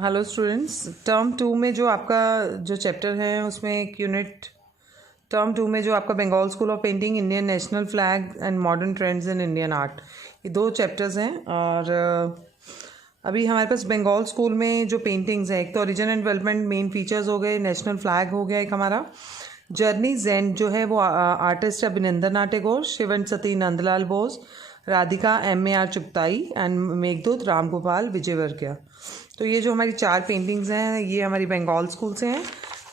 Hello students, term to में जो आपका जो चैप्टर है उसमें एक यूनिट टर्म टू में जो आपका Bengal school of painting, Indian national flag and modern trends in Indian art, ये दो चैप्टर्स हैं। और अभी हमारे पास बंगाल स्कूल में जो पेंटिंग्स हैं, एक तो origin and development main features हो गए, नेशनल फ्लैग हो गया एक हमारा, जर्नी ज़ेंड जो है वो artist Abhinandan Tagore, Shiva and Sati Nandalal Bose, Radhika M.A.R. Chughtai and Meghdoot Ramgopal Vijayvargiya. तो ये जो हमारी चार पेंटिंग्स हैं ये हमारी बंगाल स्कूल से हैं।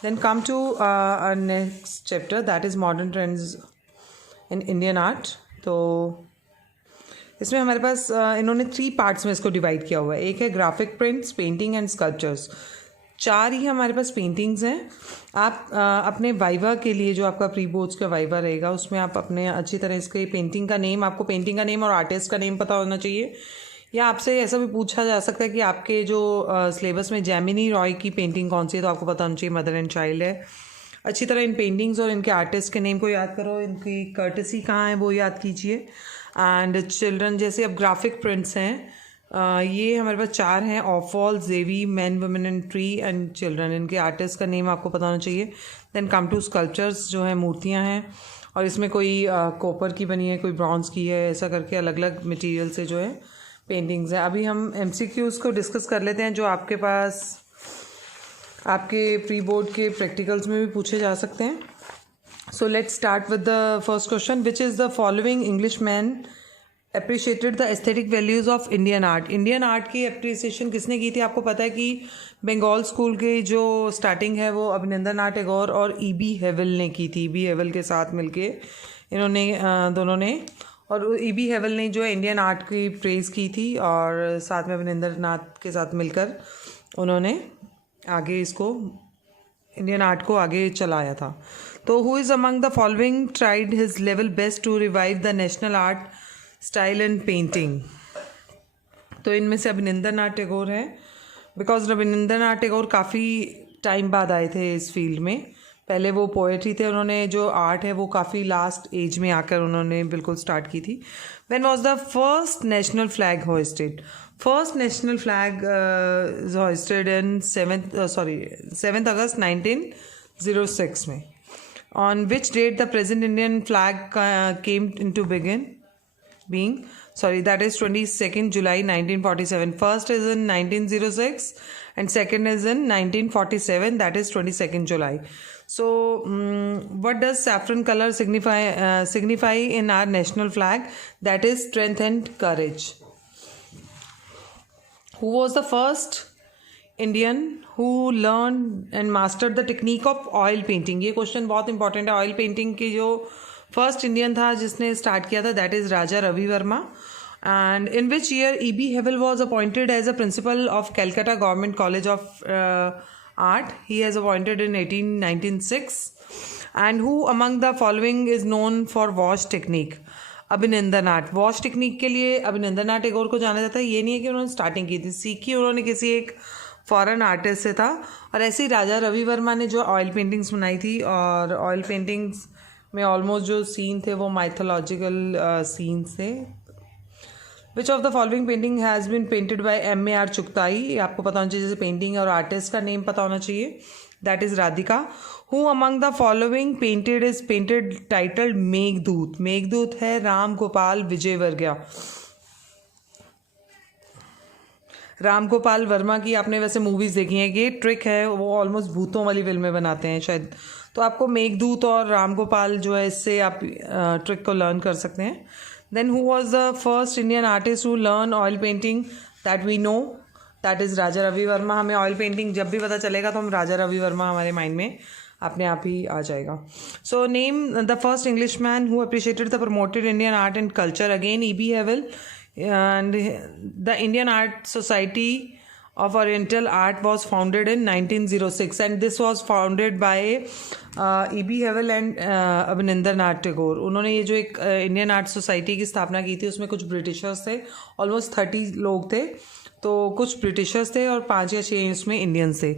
Then come to next chapter, that is modern trends in Indian art. तो इसमें हमारे पास इन्होंने 3 पार्ट्स में इसको डिवाइड किया हुआ है। एक है graphic prints, painting and sculptures. 4 ही हमारे पास पेंटिंग्स हैं। आप अपने वाइवा के लिए जो आपका प्री बोर्ड्स का वाइवा रहेगा उसमें आप अपने अच्छी तरह इसके पेंटिंग का नेम, आपको पेंटिंग का नेम और आर्टिस्ट का नेम पता होना चाहिए। या आपसे ऐसा भी पूछा जा सकता है कि आपके जो सिलेबस में जैमिनी रॉय की पेंटिंग कौन सी है, तो आपको पता होना चाहिए मदर एंड चाइल्ड है। अच्छी तरह इन पेंटिंग्स और इनके आर्टिस्ट के नेम को याद करो, इनकी कर्टसी कहाँ है वो याद कीजिए। एंड चिल्ड्रन, जैसे अब ग्राफिक प्रिंट्स हैं, ये हमारे पास 4 हैं, ऑफॉल, जेवी, man, women and tree and children. इनके आर्टिस्ट का नेम आपको पता होना चाहिए। देन कम टू स्कल्पचर्स, जो है मूर्तियाँ हैं और इसमें कोई कॉपर की बनी है, कोई ब्रॉन्ज की है, ऐसा करके अलग अलग मटेरियल से जो है पेंटिंग्स हैं। अभी हम MCQs को डिस्कस कर लेते हैं जो आपके पास आपके प्री बोर्ड के प्रैक्टिकल्स में भी पूछे जा सकते हैं। So let's start with the first question, which is the following English man appreciated the aesthetic values of Indian art. Indian art की अप्रिसिएशन किसने की थी? आपको पता है कि बंगाल स्कूल के जो स्टार्टिंग है वो अभिनंदन टैगोर और E.B. हेवल ने की थी। E.B. हेवल के साथ मिलके इन्होंने दोनों ने, और E.B. हेवल ने जो है इंडियन आर्ट की प्रेज़ की थी और साथ में अभिनंदन के साथ मिलकर उन्होंने आगे इसको इंडियन आर्ट को आगे चलाया था। तो who is among the following tried his level best to revive the national art style and painting? तो इनमें से अभिनंदन टैगोर है, बिकॉज अभिनंदन टैगोर काफ़ी टाइम बाद आए थे इस फील्ड में। पहले वो पोएट ही थे, उन्होंने जो आर्ट है वो काफ़ी लास्ट एज में आकर उन्होंने बिल्कुल स्टार्ट की थी। When was the first national flag hoisted? First national flag is hoisted in 7 August 1906 में। On which date the present Indian flag came into being, that is 22nd July 1947. First is in 1906 and second is in 1947, that is 22nd July. So what does saffron color signify in our national flag? That is strength and courage. Who was the first Indian who learned and mastered the technique of oil painting? ये question बहुत important है। Oil painting की जो first Indian था जिसने start किया था, that is Raja Ravi Varma. And in which year E.B. Havell was appointed as a principal of Calcutta government college of art? He has appointed in 1896. And who among the following is known for wash technique? Abhinandan art. Wash technique के लिए अभिनंदन टैगोर को जाना जाता है। ये नहीं है कि उन्होंने स्टार्टिंग की थी, सीखी उन्होंने किसी एक फॉरेन आर्टिस्ट से था। और ऐसे ही राजा रवि वर्मा ने जो ऑयल पेंटिंग्स बनाई थी, और ऑयल पेंटिंग्स में ऑलमोस्ट जो सीन थे वो माइथोलॉजिकल सीन्स थे। Which of the following painting has been painted by M.A.R. Chughtai? आपको पता होना चाहिए, जैसे पेंटिंग और आर्टिस्ट का नेम पता होना चाहिए। That is Radhika. Who among the following painted titled Meghdoot? Meghdoot है राम गोपाल विजयवर्गीय। राम गोपाल वर्मा की आपने वैसे मूवीज़ देखी हैं, ये ट्रिक है, वो ऑलमोस्ट भूतों वाली फिल्में बनाते हैं शायद, तो आपको मेघदूत और राम गोपाल जो है इससे आप ट्रिक को लर्न कर सकते हैं। Then who was the first Indian artist who learn oil painting? That we know, that is Raja Ravi Varma. हमें ऑयल पेंटिंग जब भी पता चलेगा तो हम राजा रवि वर्मा हमारे माइंड में अपने आप ही आ जाएगा। So name the first English man who appreciated the promoted Indian art and culture? Again E.B. हेवल। And the Indian Art Society of Oriental Art was founded in 1906, and this was founded by E.B. Havell and Abhinandan Tagore. उन्होंने ये जो एक Indian art society की स्थापना की थी, उसमें कुछ ब्रिटिशर्स थे, ऑलमोस्ट 30 लोग थे, तो कुछ ब्रिटिशर्स थे और 5 या 6 उसमें इंडियंस थे।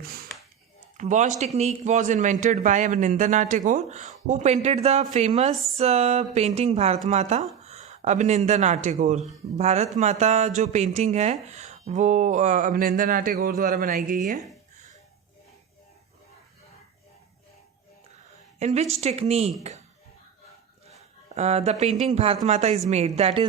Wash technique was invented by Abhinandan Tagore. Who painted the famous painting Bharat Mata? Abhinandan Tagore. Bharat माता जो पेंटिंग है वो अवनिंद्रनाथ टैगोर द्वारा बनाई गई है। In which technique the painting Bharat Mata is made, that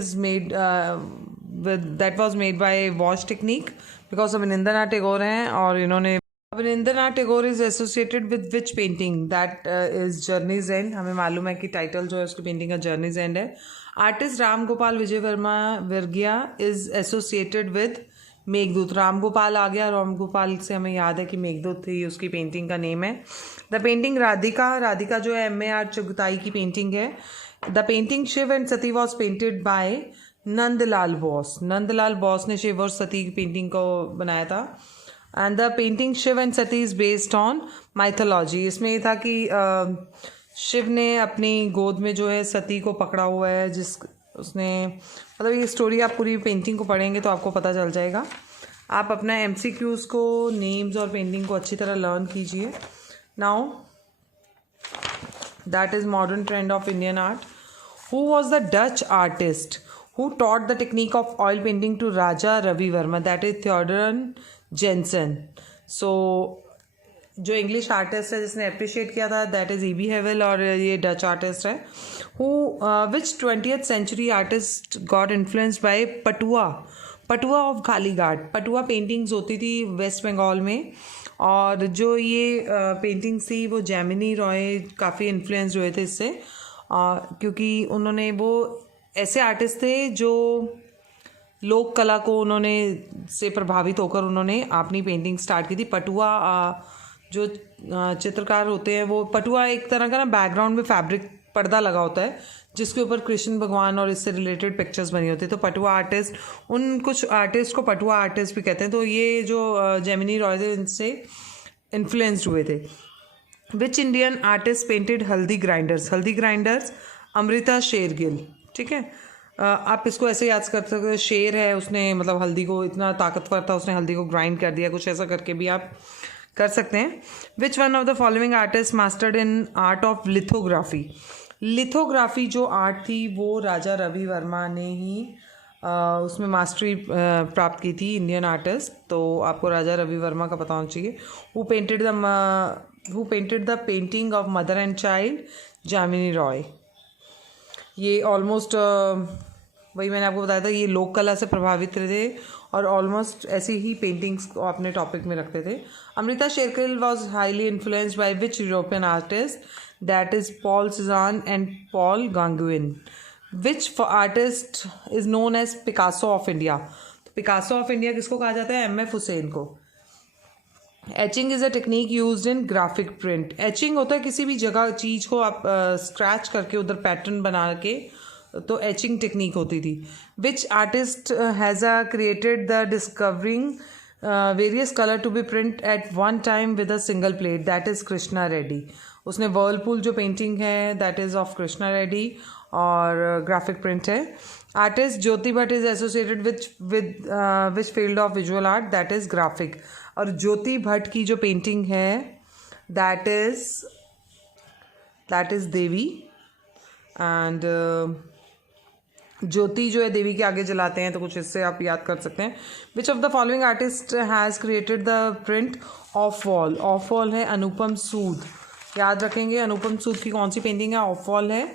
was made by wash technique, because Abanindranath Tagore हैं और इन्होंने Abanindranath Tagore is associated with which painting, that is journey's end. हमें मालूम है कि टाइटल जो है उसकी पेंटिंग का जर्नीज एंड है। Artist Ram Gopal Vijay Varma Vargiya is associated with Meghdoot. Ram Gopal आ गया, राम गोपाल से हमें याद है कि मेघदूत थी उसकी पेंटिंग का नेम है। द पेंटिंग राधिका, राधिका जो है MAR चुगताई की पेंटिंग है। The painting Shiva and Sati was painted by Nandalal Bose. Nandalal Bose ने शिव और सती की पेंटिंग को बनाया था। And the painting Shiva and Sati is based on mythology. इसमें ये था कि शिव ने अपनी गोद में जो है सती को पकड़ा हुआ है, जिस उसने मतलब ये स्टोरी आप पूरी पेंटिंग को पढ़ेंगे तो आपको पता चल जाएगा। आप अपना MCQs को, नेम्स और पेंटिंग को अच्छी तरह लर्न कीजिए। Now that is modern trend of Indian art. Who was the Dutch artist who taught the technique of oil painting to Raja Ravi Verma, that is Theodor Jensen. So जो English artist है जिसने appreciate किया था that is E.B. Havell, और ये Dutch artist है। Who which 20th century artist got influenced by Patua, Patua of Kalighat. पटुआ paintings होती थी वेस्ट बंगाल में, और जो ये पेंटिंग्स थी वो जैमिनी रॉय काफ़ी इन्फ्लुएंस्ड हुए थे इससे, क्योंकि उन्होंने वो ऐसे आर्टिस्ट थे जो लोक कला को उन्होंने से प्रभावित होकर उन्होंने अपनी पेंटिंग स्टार्ट की थी। पटुआ जो चित्रकार होते हैं वो, पटुआ एक तरह का ना बैकग्राउंड में फैब्रिक पर्दा लगा होता है जिसके ऊपर कृष्ण भगवान और इससे रिलेटेड पिक्चर्स बनी होती है। तो पटुआ आर्टिस्ट, उन कुछ आर्टिस्ट को पटुआ आर्टिस्ट भी कहते हैं। तो ये जो जेमिनी रॉय थे इनसे इन्फ्लुएंस्ड हुए थे। विच इंडियन आर्टिस्ट पेंटेड हल्दी ग्राइंडर्स? हल्दी ग्राइंडर्स अमृता शेरगिल। ठीक है, आप इसको ऐसे याद कर सकते हो, शेर है उसने मतलब हल्दी को, इतना ताकतवर था उसने हल्दी को ग्राइंड कर दिया, कुछ ऐसा करके भी आप कर सकते हैं। Which one of the following artist mastered in art of lithography? Lithography जो आर्ट थी वो राजा रवि वर्मा ने ही उसमें मास्टरी प्राप्त की थी, इंडियन आर्टिस्ट। तो आपको राजा रवि वर्मा का पता होना चाहिए। Who painted the painting of mother and child? Jamini Roy. ये ऑलमोस्ट वही मैंने आपको बताया था, ये लोक कला से प्रभावित थे और ऑलमोस्ट ऐसी ही पेंटिंग्स को अपने टॉपिक में रखते थे। Amrita Shergil was highly influenced by which European artist? That is Paul Cezanne and Paul Gauguin. Which artist is known as Picasso of India? तो पिकासो ऑफ इंडिया किसको कहा जाता है? MF हुसैन को। Etching is a technique used in graphic print. Etching होता है किसी भी जगह चीज़ को आप स्क्रैच करके उधर पैटर्न बना के, तो एचिंग टेक्निक होती थी। Which artist has created the discovering various colour to be print at one time with a single plate? That is Krishna Reddy. उसने वर्लपूल जो पेंटिंग है that is of Krishna Reddy और ग्राफिक प्रिंट है। Artist Jyoti Bhatt is associated which field of visual art? That is graphic. और ज्योति भट्ट की जो painting है that is Devi, and Jyoti जो है देवी के आगे जलाते हैं, तो कुछ इससे आप याद कर सकते हैं। Which of the following artist has created the print of wall? Of wall है अनुपम सूद। याद रखेंगे अनुपम सूद की कौन सी पेंटिंग है? ऑफ वॉल है।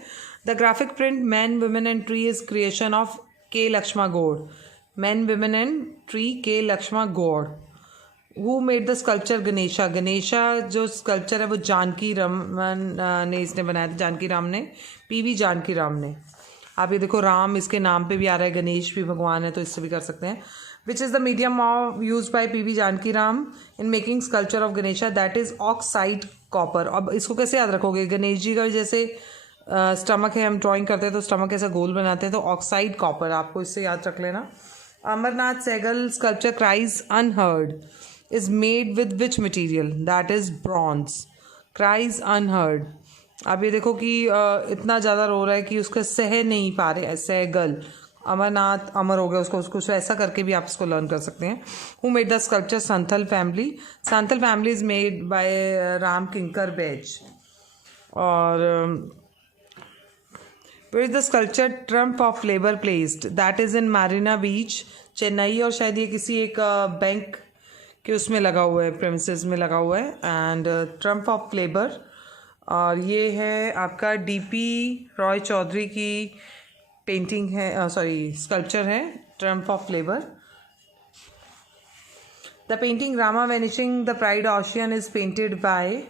The graphic print man women and tree is creation of K. Laxma Goud. Man women and tree K. Laxma Goud. Who made the sculpture Ganesha? Ganesha जो sculpture है वो जानकी रामन ने इसने बनाया था, जानकी राम ने, PV जानकी राम ने। आप ये देखो राम इसके नाम पे भी आ रहा है, गणेश भी भगवान है, तो इससे भी कर सकते हैं। Which is the medium of use by PV Janaki Ram in making sculpture of Ganesha? That is oxide copper. अब इसको कैसे याद रखोगे? गणेश जी का जैसे स्टमक है, हम ड्राइंग करते हैं तो स्टमक ऐसा गोल बनाते हैं, तो ऑक्साइड कॉपर, आपको इससे याद रख लेना। Amarnath Sehgal sculpture cries unheard is made with which material? That is bronze. Cries unheard. अब ये देखो कि इतना ज़्यादा रो रहा है कि उसका सह नहीं पा रहे, सहगल, अमरनाथ अमर हो गया, उसको ऐसा करके भी आप इसको लर्न कर सकते हैं। Who made the sculpture? Santhal family. Santhal family is made by Ram Kinkar Baij. और where is the sculpture Trump of Labor placed? That is in Marina Beach, Chennai और शायद ये किसी एक बैंक के उसमें लगा हुआ है, प्रेमिसेस में लगा हुआ है। एंड ट्रम्प ऑफ लेबर, और ये है आपका डीपी रॉय चौधरी की पेंटिंग है, सॉरी स्कल्पचर है, Trump of labour. The painting Rama vanishing the pride ocean is painted by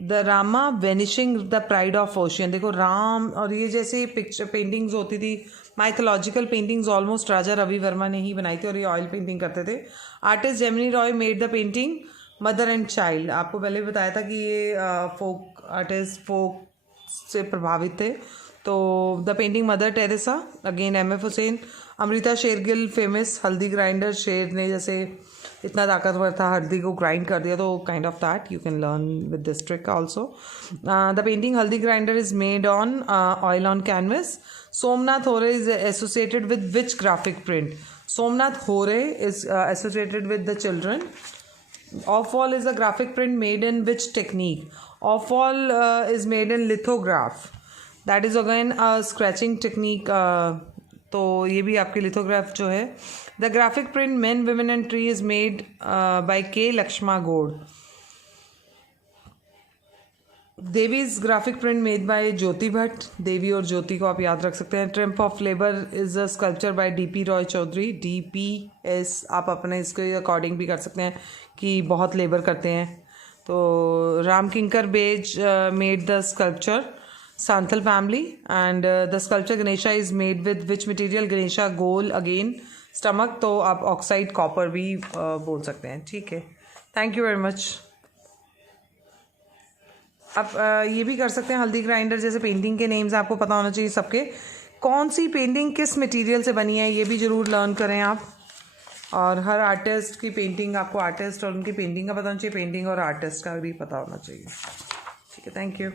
the Rama vanishing the pride of ocean. देखो राम, और ये जैसे पिक्चर पेंटिंग्स होती थी, माइथोलॉजिकल पेंटिंग्स ऑलमोस्ट राजा रवि वर्मा ने ही बनाई थी, और ये ऑयल पेंटिंग करते थे। Artist Gemini Roy made the painting mother and child. आपको पहले बताया था कि ये फोक आर्टिस्ट, फोक से प्रभावित थे। तो the painting Mother Teresa, again M.F. Hussain. Amrita Shergil, famous haldi grinder, शेर ने जैसे इतना ताकतवर था, हल्दी को ग्राइंड कर दिया, तो kind of that you can learn with this trick also. The painting Haldi grinder is made on oil on canvas. Somnath Hore is associated with which graphic print? Somnath Hore is associated with the children. Off wall is a graphic print made in which technique? Off wall is made in lithograph. That is again a scratching technique. तो ये भी आपकी lithograph जो है। The graphic print Men, Women and Tree is made by K. Lakshma Gode. Devi is graphic print made by Jyoti Bhatt. Devi और ज्योति को आप याद रख सकते हैं। Triumph of labour is a sculpture by DP Roy Chowdhury. DPS आप अपने इसके अकॉर्डिंग भी कर सकते हैं कि बहुत लेबर करते हैं। तो Ram Kinkar Baij made the sculpture Santhal family. And the sculpture Ganesha is made with which material? Ganesha गोल, अगेन स्टमक, तो आप ऑक्साइड कॉपर भी बोल सकते हैं। ठीक है, थैंक यू वेरी मच। आप ये भी कर सकते हैं, हल्दी ग्राइंडर जैसे पेंटिंग के नेम्स आपको पता होना चाहिए सबके। कौन सी पेंटिंग किस मटेरियल से बनी है ये भी ज़रूर लर्न करें आप। और हर आर्टिस्ट की पेंटिंग, आपको आर्टिस्ट और उनकी पेंटिंग का पता होना चाहिए, पेंटिंग और आर्टिस्ट का भी पता होना चाहिए। ठीक है, थैंक यू।